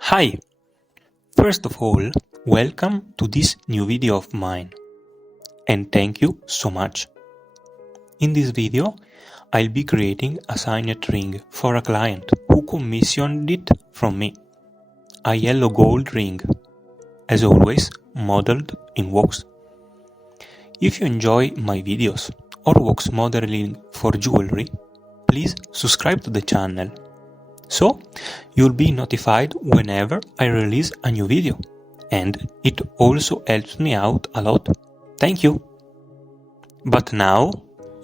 Hi! First of all, welcome to this new video of mine, and thank you so much. In this video, I'll be creating a signet ring for a client who commissioned it from me. A yellow gold ring, as always, modeled in wax. If you enjoy my videos or wax modeling for jewelry, please subscribe to the channel, so you'll be notified whenever I release a new video. And it also helps me out a lot. Thank you! But now,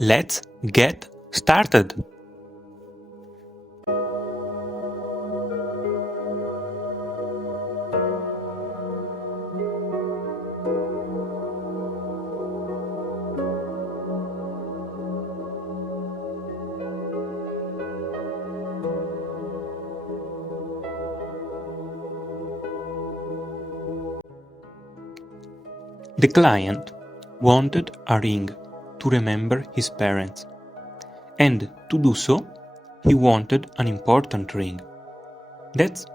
let's get started! The client wanted a ring to remember his parents, and to do so, he wanted an important ring. That's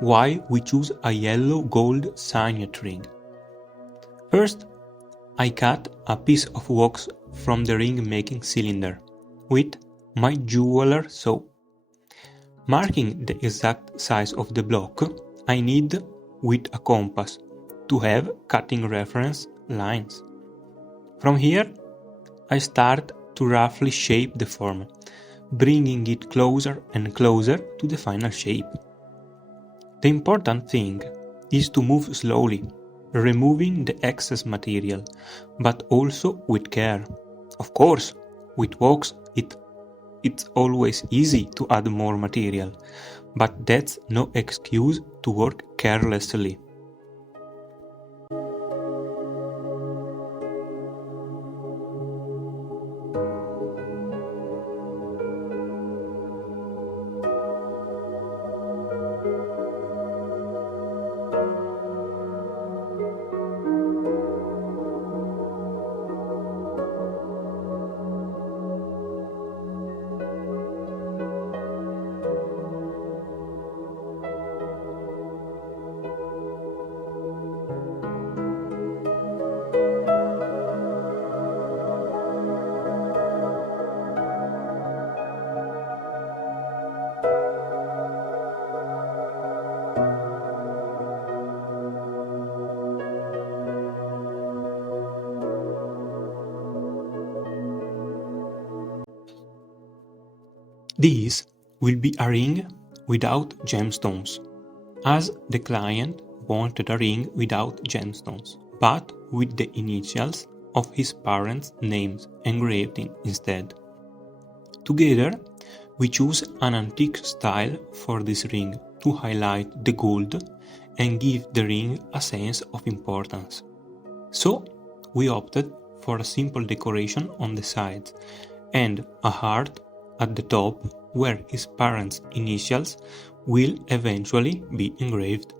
why we choose a yellow gold signet ring. First, I cut a piece of wax from the ring making cylinder with my jeweler saw. Marking the exact size of the block, I need with a compass to have cutting reference lines. From here, I start to roughly shape the form, bringing it closer and closer to the final shape. The important thing is to move slowly, removing the excess material, but also with care. Of course, with wax it's always easy to add more material, but that's no excuse to work carelessly. This will be a ring without gemstones, as the client wanted a ring without gemstones, but with the initials of his parents' names engraved in instead. Together, we choose an antique style for this ring to highlight the gold and give the ring a sense of importance. So, we opted for a simple decoration on the sides and a heart at the top where his parents' initials will eventually be engraved.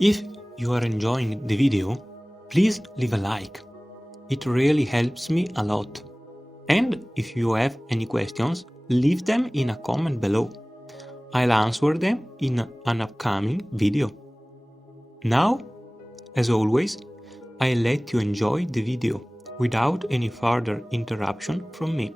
If you are enjoying the video, please leave a like. It really helps me a lot. And if you have any questions, leave them in a comment below. I'll answer them in an upcoming video. Now, as always, I'll let you enjoy the video without any further interruption from me.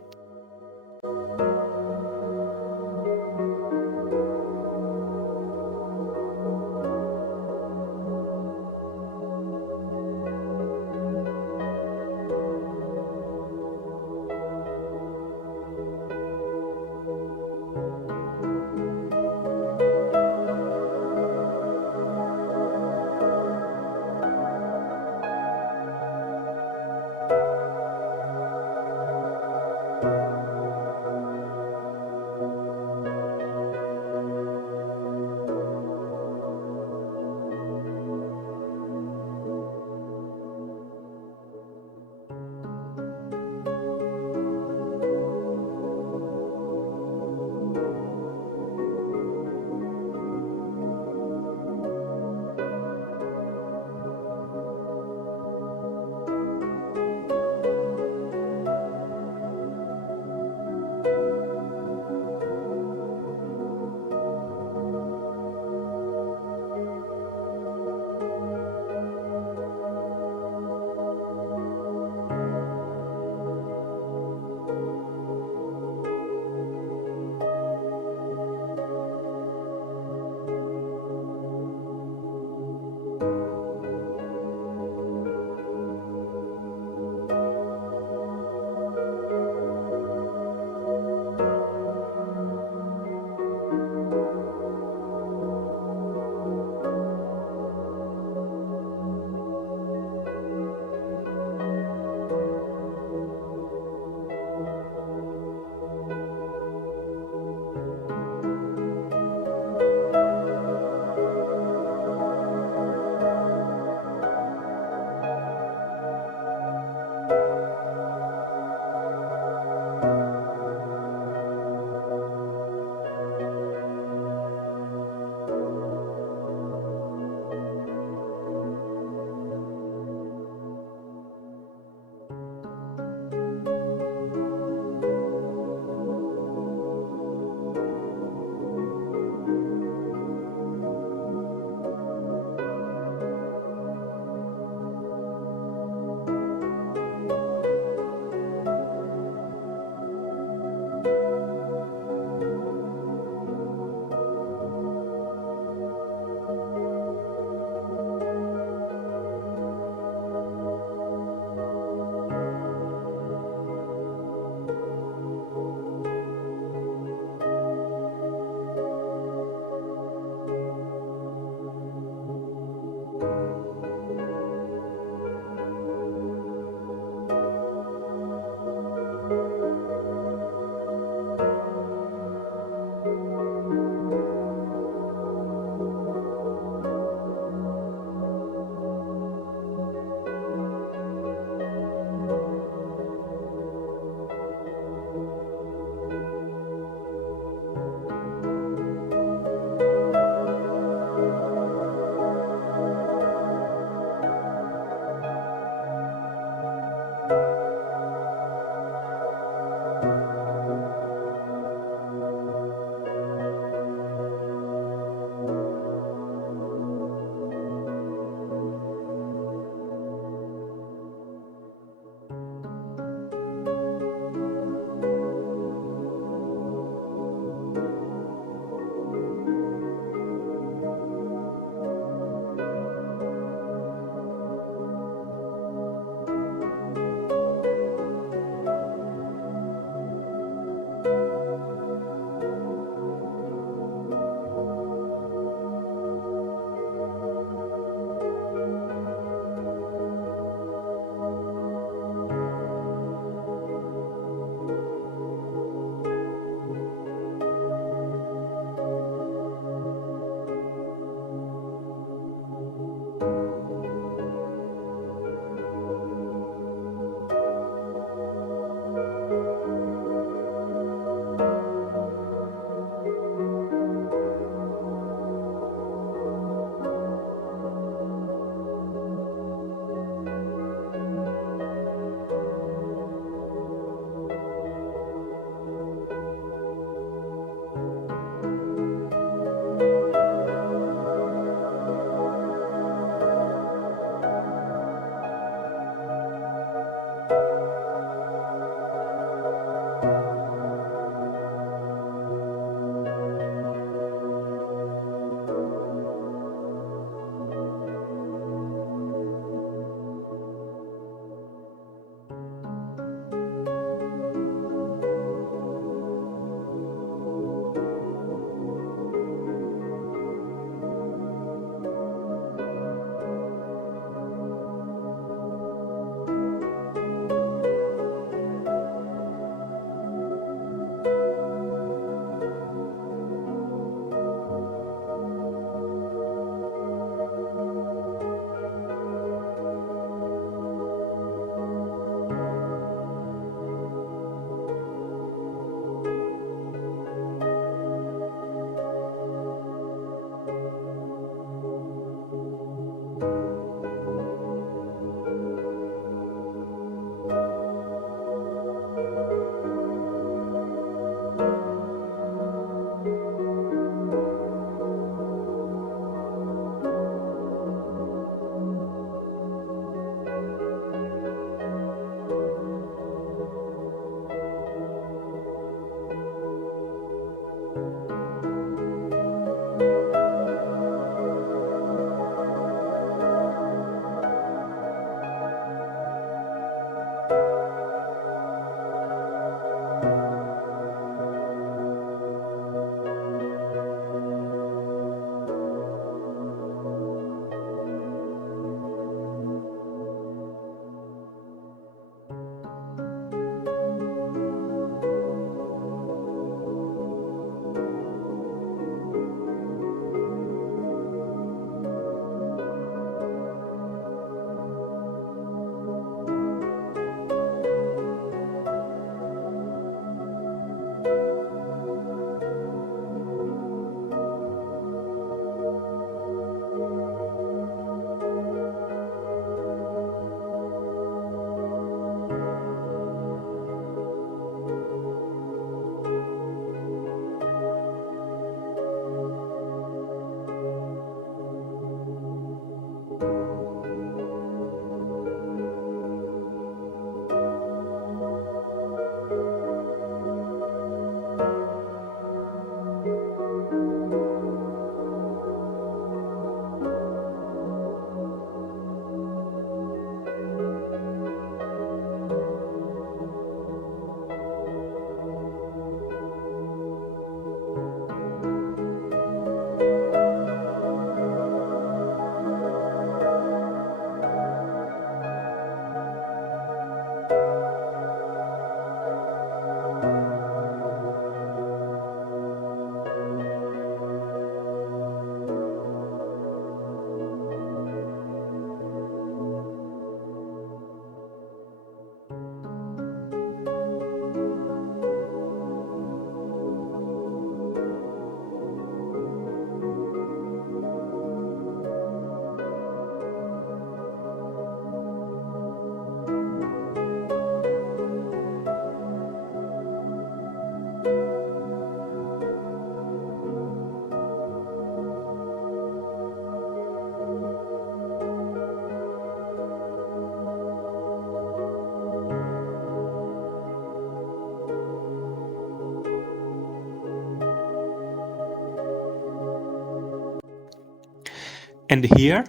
And here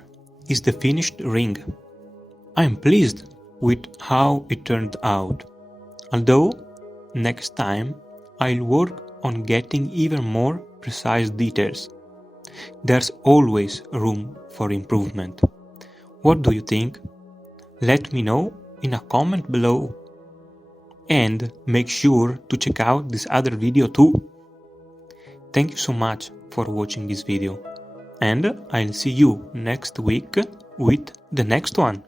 is the finished ring. I am pleased with how it turned out, although next time I'll work on getting even more precise details. There's always room for improvement. What do you think? Let me know in a comment below. And make sure to check out this other video too. Thank you so much for watching this video. And I'll see you next week with the next one.